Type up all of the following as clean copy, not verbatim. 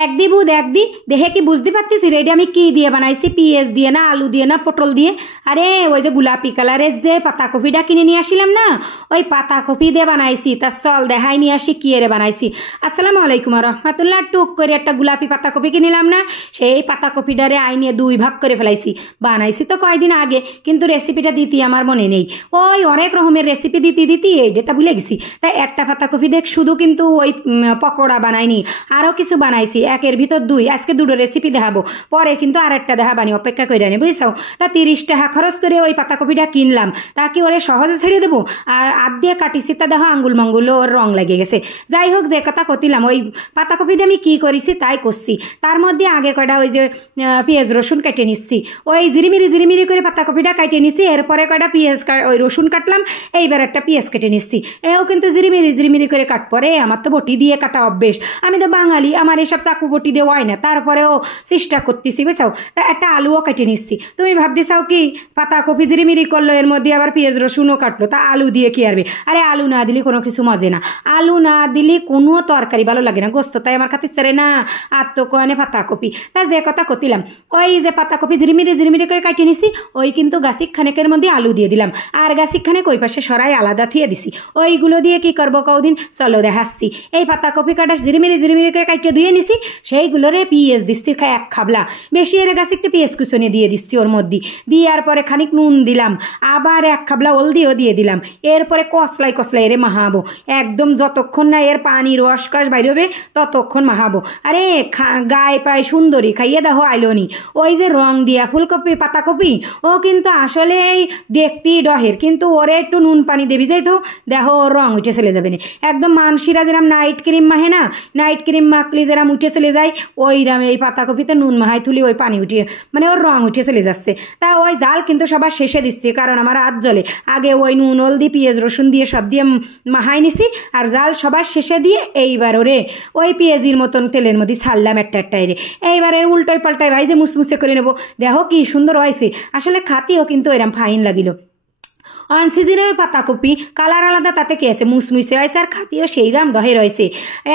দেখ দি দেখে কি বুঝতে পারতেছি রেডি আমি কি দিয়ে বানাইছি, পিঁয়াজ দিয়ে না, আলু দিয়ে না, পটল দিয়ে। আরে ওই যে গোলাপি কালারের যে পাতাকপিটা কিনে নিয়ে আসিলাম না, ওই পাতাকপি দিয়ে বানাইছি। তার চল দেখাই নিয়ে আসি কি এরে বানাইছি। আসসালামু আলাইকুম রহমতুল্লাহ। টুক করে একটা গোলাপি পাতাকপি কিনিলাম না, সেই পাতাকপিটারে আইনিয়ে 2 ভাগ করে ফেলাইছি। বানাইছি তো কয়দিন আগে, কিন্তু রেসিপিটা দিতে আমার মনে নেই। ওই অনেক রকমের রেসিপি দিতে এইটা ভুলে গেছি। তাই একটা পাতাকপি দেখ শুধু কিন্তু ওই পকোড়া বানাইনি, আরও কিছু বানাইছি। একের ভিতর 2, আজকে 2টো রেসিপি দেখাবো, পরে কিন্তু আরেকটা দেখাবানি, অপেক্ষা করে নি বুঝছাও। তা 30 টাকা খরচ করে ওই পাতাকপিটা কিনলাম, তা কি ওরে সহজে ছেড়ে দেবো? আর আধ দিয়ে কাটিছি, তা দেখো আঙ্গুল মাঙ্গুল ওর রং লেগে গেছে। যাই হোক, যে কথা কতিলাম, ওই পাতাকপি দিয়ে আমি কি করেছি তাই করছি। তার মধ্যে আগে কয়টা ওই যে পেঁয়াজ রসুন কেটে নিচ্ছি, ওই জিরিমিরি করে পাতাকপিটা কেটে নিচ্ছি। এরপরে কয়টা ওই রসুন কাটলাম, এইবার একটা পেঁয়াজ কেটে নিচ্ছি। এও কিন্তু জিরিমিরি করে কাট পরে, আমার তো বটি দিয়ে কাটা অভ্যেস, আমি তো বাঙালি, আমার এসব চাকু বটি দিয়ে হয় না। তারপরেও চেষ্টা করতেছি বুঝছাও। তা একটা আলুও কেটে নিচ্ছি। তুমি ভাবতেছাও কি পাতাকপি জিরিমিরি করলো, এর মধ্যে আবার পেঁয়াজ রসুনও কাটলো, তা আলু দিয়ে কি আরবে? আরে আলু না দিলে কোনো কিছু মজে না, আলু না দিলে কোনো তরকারি ভালো লাগে না, গোস্ত তাই আমার খাতে চারে না। আর তো কনে পাতাকপি, তা যে কথা কতিলাম, ওই যে পাতাকপি জিরিমিরি করে কাটিয়ে নিছি, ওই কিন্তু গাছিক খানেকের মধ্যে আলু দিয়ে দিলাম, আর গাছিক খানেক ওই পাশে সরাই আলাদা থুয়ে দিছি। ওইগুলো দিয়ে কি করবো কদিন, চলো দেখাচ্ছি। এই পাতাকপি কাটা জিরিমিরি করে কাটিয়ে ধুয়ে নিছি, সেইগুলোরে পেঁয়াজ দিচ্ছি 1 খাবলা বেশি, এর গাছে একটু পেঁয়াজ কুচনে দিয়ে দিচ্ছি ওর মধ্যে, দেওয়ার পরে খানিক নুন দিলাম, আবার 1 খাবলা হলদিও দিয়ে দিলাম। এরপরে কসলাই এরে মাহাবো একদম, যতক্ষণ না এর পানি রস কষ বাইরে হবে ততক্ষণ মাহাবো। আরে গায়ে পায়ে সুন্দরী খাইয়ে দেখো আইলনি। ওই যে রং দিয়া ফুলকপি পাতাকপি, ও কিন্তু আসলে দেখতেই ডহের, কিন্তু ওরে একটু নুন পানি দেবি যাই তো দেখো ওর রং উঠে চলে যাবে না। একদম মানসিরা যেরকম নাইট ক্রিম মাহে না, নাইট ক্রিম মাখলে যেরকম উঠে চলে যায়, ওইরাম এই পাতাকপিতে নুন মাহাই তুলি ওই পানি উঠিয়ে মানে ওর রং উঠে চলে যাচ্ছে। তা ওই জাল কিন্তু সবার শেষে দিচ্ছি, কারণ আমার হাত জ্বলে। আগে ওই নুন হলদি পেঁয়াজ রসুন দিয়ে সব দিয়ে মাহাই নিছি, আর জাল সবার শেষে দিয়ে এইবার ওরে ওই পেঁয়াজির মতন তেলের মধ্যে ছাড়লাম একটা রে। এইবারে উল্টোই পাল্টাই ভাই যে মুসমুসে করে নেবো। দেখো কি সুন্দর হয়েছে, আসলে খাতিও কিন্তু এরম ফাইন লাগিল। অনসিজনের পাতাকপি কালার আলাদা, তাতে কি আছে, মুসমুসে হয়েছে, আর খাতিও সেইরাম ডহে রয়েছে,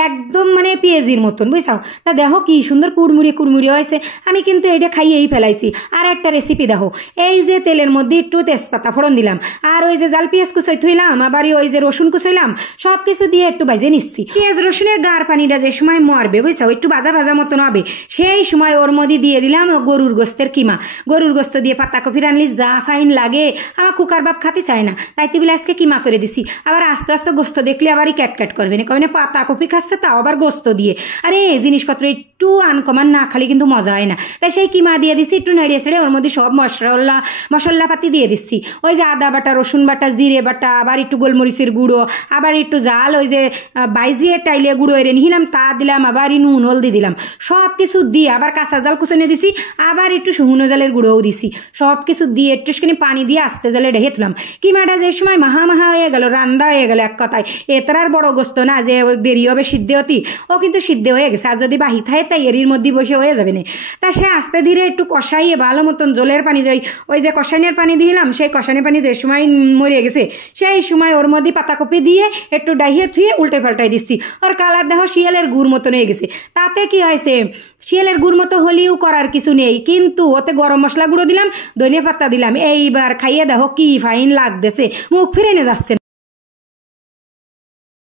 একদম মানে পেঁয়াজির মতন বুঝছাও। তা দেখো কি সুন্দর কুড়মুড়ি হয়েছে। আমি কিন্তু এইটা খাইয়েই ফেলাইছি। আর একটা রেসিপি দেখো, এই যে তেলের মধ্যে একটু তেজপাতা ফোড়ন দিলাম, আর ওই যে জাল পেঁয়াজ কুচাই থইলাম, আবার ওই যে রসুন কুচাইলাম, সব কিছু দিয়ে একটু ভাজে নিচ্ছি। পেঁয়াজ রসুনের গাঢ় পানিটা যে সময় মরবে বুঝছাও, একটু ভাজা মতন হবে, সেই সময় ওর মধ্যে দিয়ে দিলাম গরুর গোস্তের কিমা। গরুর গোস্ত দিয়ে পাতাকপি রানলি যা ফাইন লাগে, আমার কুকার বাপ খাতে চায় না, তাই বলে আজকে কিমা করে দিছি। আবার আস্তে আস্তে গোস্ত দেখলে আবারই ক্যাট করবে না, কবে পাতাকপি খাচ্ছে তাও আবার গোস্ত দিয়ে। আরে এই জিনিসপত্র একটু আনকমান না খালি কিন্তু মজা হয় না, তাই সেই কিমা দিয়ে দিচ্ছি। একটু নেড়িয়ে ছেড়ে ওর মধ্যে সব মশলাপাতি দিয়ে দিচ্ছি, ওই যে আদা বাটা, রসুন বাটা, জিরে বাটা, আবার একটু গোলমরিচের গুঁড়ো, আবার একটু জাল ওই যে বাইজিয়ে টাইলে গুঁড়ো এনে নিলাম, তা দিলাম, আবার নুন হলদি দিলাম, সব কিছু দিয়ে আবার কাঁচা জাল কুচনে দিছি, আবার একটু শুকনো জালের গুঁড়োও দিছি। সব কিছু দিয়ে একটুখানি পানি দিয়ে আস্তে জালে ঢেকে তুলাম। কিমাটা যে সময় মাহা হয়ে গেল, রান্না হয়ে গেল এক কথায়। এটার আর বড় গোস্ত না যে দেরি হবে সিদ্ধ হতি, ও কিন্তু সিদ্ধ হয়ে গেছে। আর যদি বাহি থাকে তাই এরির মধ্যে বসে হয়ে যাবে না। তা সে আস্তে ধীরে একটু কষাইয়ে ভালো মতন জলের পানি যাই, ওই যে কষানের পানি দিলাম, সেই কষানের পানি যে সময় মরে গেছে, সেই সময় ওর মধ্যে পাতাকপি দিয়ে একটু ডাইয়ে থুয়ে উল্টে পাল্টাই দিচ্ছি। ওর কালার দেখো শিয়ালের গুড় মতন হয়ে গেছে। তাতে কি হয়েছে, শিয়ালের গুড় মতো হলেও করার কিছু নেই, কিন্তু ওতে গরম মশলা গুঁড়ো দিলাম, ধনিয়া পাতা দিলাম। এইবার খাইয়ে দেখো কি ফাইন লাগতেছে, মুখ ফিরে নিয়ে যাচ্ছে।